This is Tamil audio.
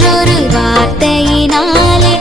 என்றொரு வார்த்தையினாலே